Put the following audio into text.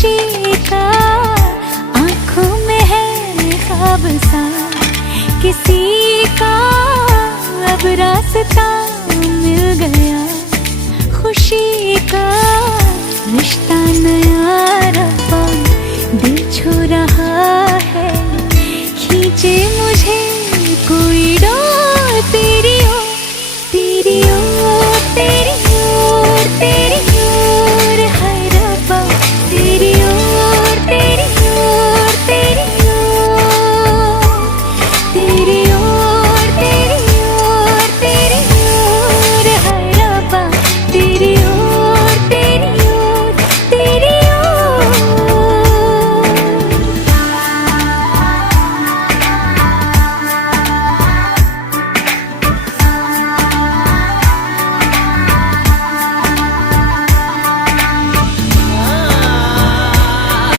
खुशी का आंखों में है ख्वाब सा, किसी का अब रास्ता मिल गया। खुशी का रिश्ता नया रब्बा दिल छू रहा है, खींचे